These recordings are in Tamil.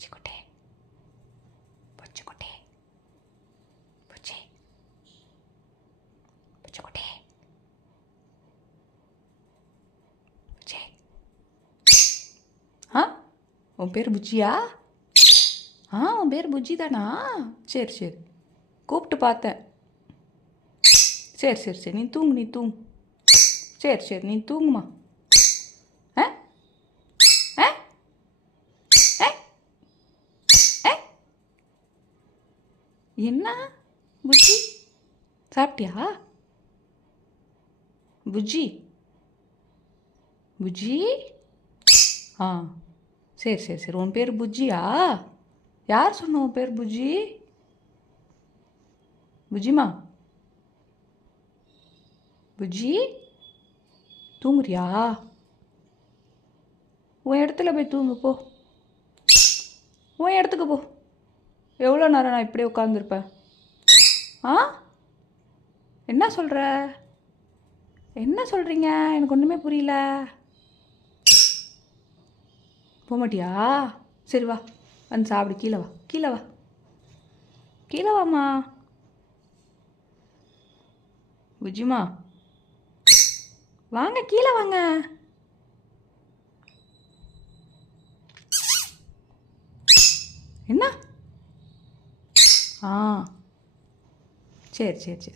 பூச்சிக்குட்டி பூச்சிக்குட்டி பூச்சி பூச்சிக்குட்டி பூச்சி. ஆ, உன் பேர் புஜ்ஜியா? உன் பேர் புஜ்ஜி தானா? சரி சரி, கூப்பிட்டு பார்த்தேன். சரி சரி சரி, நீ தூங்கு. சரி சரி, நீ தூங்குமா. ஆ ஆ ஆ ஆ. என்ன புஜ்ஜி, சாப்பிட்டியா? புஜ்ஜி புஜ்ஜி. ஆ, சரி சரி சரி, உன் பேர் புஜ்ஜியா? யார் சொன்ன உன் பேர் புஜ்ஜி? புஜ்ஜிமா, புஜ்ஜி தூங்குறியா? உன் இடத்துல போய் தூங்கு போ. உன் இடத்துக்கு போ. எவ்வளோ நேரம் நான் இப்படியே உட்காந்துருப்பேன்? ஆ, என்ன சொல்கிற? என்ன சொல்கிறீங்க? எனக்கு ஒன்றுமே புரியல. போக மாட்டியா? சரி வா, வந்து சாப்பிடு. கீழே வா, கீழே வா, கீழே வாம்மா. புஜ்ஜிமா, வாங்க கீழே வாங்க. என்ன? ஆ, சரி சரி சரி.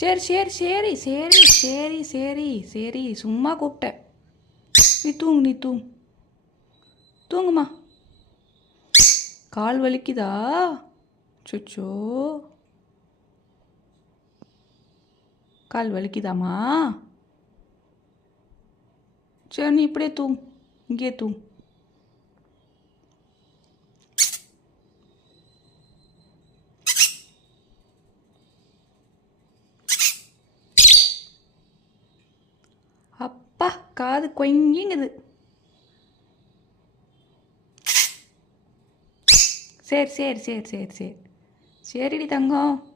சரி சரி சரி சரி சரி சரி சரி, சும்மா கூப்பிட்டேன். நீ தூங்கு. தூங்குமா. கால் வலிக்குதா? சுச்சோ, கால் வலிக்குதாம்மா? சரி, நீ இப்படியே தூங்கு, இங்கேயே தூங்கு. அப்பா, காது கொங்கிங்குது. சரி சரி சரி சரி சரி, சரிடி தங்கம்.